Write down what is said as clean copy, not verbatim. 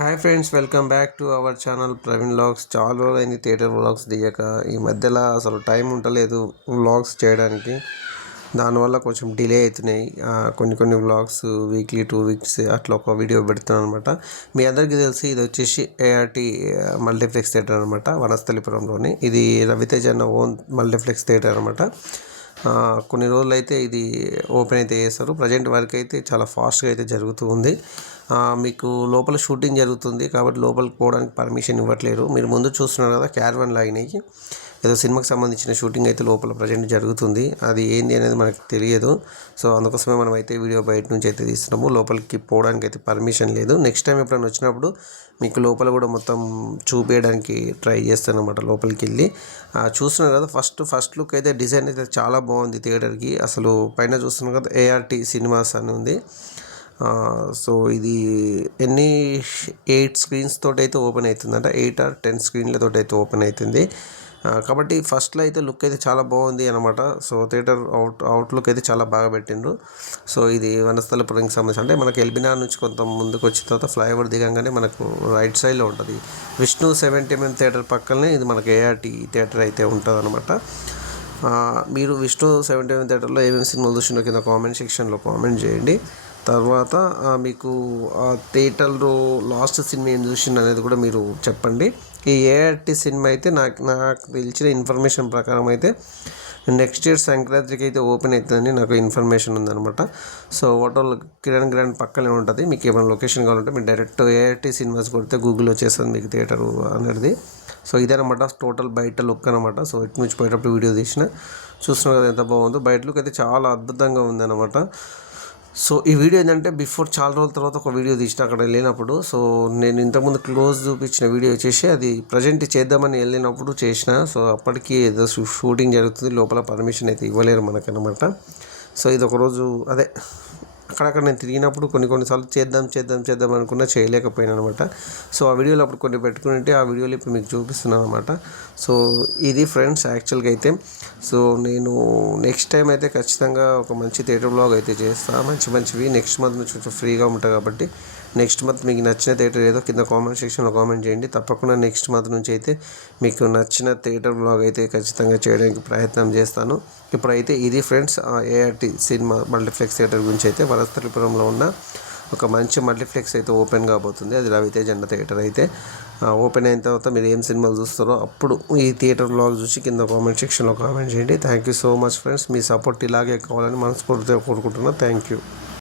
Hi friends, welcome back to our channel Praveen vlogs. చాలా రోజులైంది theatre vlogs దిగాక. ఈ మధ్యలో అసలు టైం ఉండలేదు వ్లాగ్స్ చేయడానికి. దానివల్ల కొంచెం డిలే అవుతున్నాయి. కొన్ని వ్లాగ్స్ వీక్లీ 2 వీక్స్ అట్లా ఒక వీడియో పెడుతున్నాను అనమాట. మీ అందరికీ తెలిసి ఇది వచ్చేసి ఏఆర్టీ మల్టీప్లెక్స్ థియేటర్ అనమాట, వనస్థలిపురంలోని. ఇది రవితేజ అన్న ఓన్ మల్టీప్లెక్స్ థియేటర్ అనమాట. కొన్ని రోజులు అయితే ఇది ఓపెన్ అయితే చేస్తారు. ప్రజెంట్ వరకు అయితే చాలా ఫాస్ట్గా అయితే జరుగుతూ ఉంది. మీకు లోపల షూటింగ్ జరుగుతుంది కాబట్టి లోపలికి పోవడానికి పర్మిషన్ ఇవ్వట్లేరు. మీరు ముందు చూస్తున్నారు కదా, క్యారవన్ లాగినాయి. ఏదో సినిమాకి సంబంధించిన షూటింగ్ అయితే లోపల ప్రజెంట్ జరుగుతుంది. అది ఏంది అనేది మనకు తెలియదు. సో అందుకోసమే మనం అయితే వీడియో బయట నుంచి అయితే తీస్తున్నాము. లోపలికి పోవడానికి అయితే పర్మిషన్ లేదు. నెక్స్ట్ టైం ఎప్పుడైనా వచ్చినప్పుడు మీకు లోపల కూడా మొత్తం చూపించడానికి ట్రై చేస్తాను అనమాట. లోపలికి వెళ్ళి చూస్తున్నారు కదా, ఫస్ట్ లుక్ అయితే డిజైన్ అయితే చాలా బాగుంది థియేటర్కి. అసలు పైన చూస్తున్నారు కదా, ఏఆర్టీ సినిమాస్ అని ఉంది. సో ఇది 8 స్క్రీన్స్ తోటి అయితే ఓపెన్ అవుతుందంట. 8 or 10 స్క్రీన్లతో అయితే ఓపెన్ అవుతుంది. కాబట్టి ఫస్ట్లో అయితే లుక్ అయితే చాలా బాగుంది అనమాట. సో థియేటర్ అవుట్లుక్ అయితే చాలా బాగా పెట్టిండ్రు. సో ఇది వనస్థలపురంకి సంబంధించి, అంటే మనకి ఎల్బినార్ నుంచి కొంత ముందుకు వచ్చిన తర్వాత ఫ్లైఓవర్ దిగంగానే మనకు రైట్ సైడ్లో ఉంటుంది విష్ణు 70mm థియేటర్ పక్కనే ఇది మనకి ఏఆర్టీ థియేటర్ అయితే ఉంటుంది అనమాట. మీరు విష్ణు 70mm థియేటర్లో ఏమేమి సినిమాలు చూసినా కింద కామెంట్ సెక్షన్లో కామెంట్ చేయండి. తర్వాత మీకు థియేటర్లో లాస్ట్ సినిమా ఏం చూసింది అనేది కూడా మీరు చెప్పండి. ఈ ఏఆర్టీ సినిమా అయితే నాకు తెలిసిన ఇన్ఫర్మేషన్ ప్రకారం అయితే నెక్స్ట్ ఇయర్ సంక్రాంతికి అయితే ఓపెన్ అవుతుందని నాకు ఇన్ఫర్మేషన్ ఉందన్నమాట. సో హోటల్ కిరణ్ గ్రాండ్ పక్కనే ఉంటుంది. మీకు ఏమైనా లొకేషన్ కావాలంటే మీరు డైరెక్ట్ ఏఆర్టీ సినిమాస్ కొడితే గూగుల్లో వచ్చేస్తుంది మీకు థియేటరు అనేది. సో ఇదనమాట టోటల్ బయట లుక్ అనమాట. సో ఇటు నుంచి పోయేటప్పుడు వీడియో తీసిన చూస్తున్నారు కదా ఎంత బాగుందో. బయట లుక్ అయితే చాలా అద్భుతంగా ఉందన్నమాట. సో ఈ వీడియో ఏంటంటే బిఫోర్ చాలా రోజుల తర్వాత ఒక వీడియో తీసిన అక్కడ వెళ్ళినప్పుడు. సో నేను ఇంతకుముందు క్లోజ్ చూపించిన వీడియో వచ్చేసి అది ప్రజెంట్ చేద్దామని వెళ్ళినప్పుడు చేసిన. సో అప్పటికి ఏదో షూటింగ్ జరుగుతుంది, లోపల పర్మిషన్ అయితే ఇవ్వలేరు మనకనమాట. సో ఇది ఒకరోజు అదే అక్కడక్కడ నేను తిరిగినప్పుడు కొన్నిసార్లు చేద్దాం అనుకున్నా చేయలేకపోయాను అనమాట. సో ఆ వీడియోలో అప్పుడు కొన్ని పెట్టుకుంటే ఆ వీడియోలు ఇప్పుడు మీకు చూపిస్తున్నాను అనమాట. సో ఇది ఫ్రెండ్స్ యాక్చువల్గా అయితే. సో నేను నెక్స్ట్ టైం అయితే ఖచ్చితంగా ఒక మంచి థియేటర్ బ్లాగ్ అయితే చేస్తాను. మంచివి నెక్స్ట్ మంత్ నుంచి కొంచెం ఫ్రీగా ఉంటాయి కాబట్టి నెక్స్ట్ మంత్ మీకు నచ్చిన థియేటర్ ఏదో కింద కామెంట్ సెక్షన్లో కామెంట్ చేయండి. తప్పకుండా నెక్స్ట్ మంత్ నుంచి అయితే మీకు నచ్చిన థియేటర్ బ్లాగ్ అయితే ఖచ్చితంగా చేయడానికి ప్రయత్నం చేస్తాను. ఇప్పుడైతే ఇది friends ART cinema multiplex theatre గురించి అయితే వనస్థలిపురంలో ఉన్న ఒక మంచి మల్టీప్లెక్స్ అయితే ఓపెన్ కాబోతుంది. అది రవితేజ అన్న థియేటర్ అయితే ఓపెన్ అయిన తర్వాత మీరు ఏం సినిమాలు చూస్తారో అప్పుడు ఈ థియేటర్ బ్లాగ్ చూసి కింద కామెంట్ సెక్షన్లో కామెంట్ చేయండి. Thank you so much friends. Me support ఇలాగే కావాలని మనస్ఫూర్తిగా కోరుకుంటున్నాను. Thank you.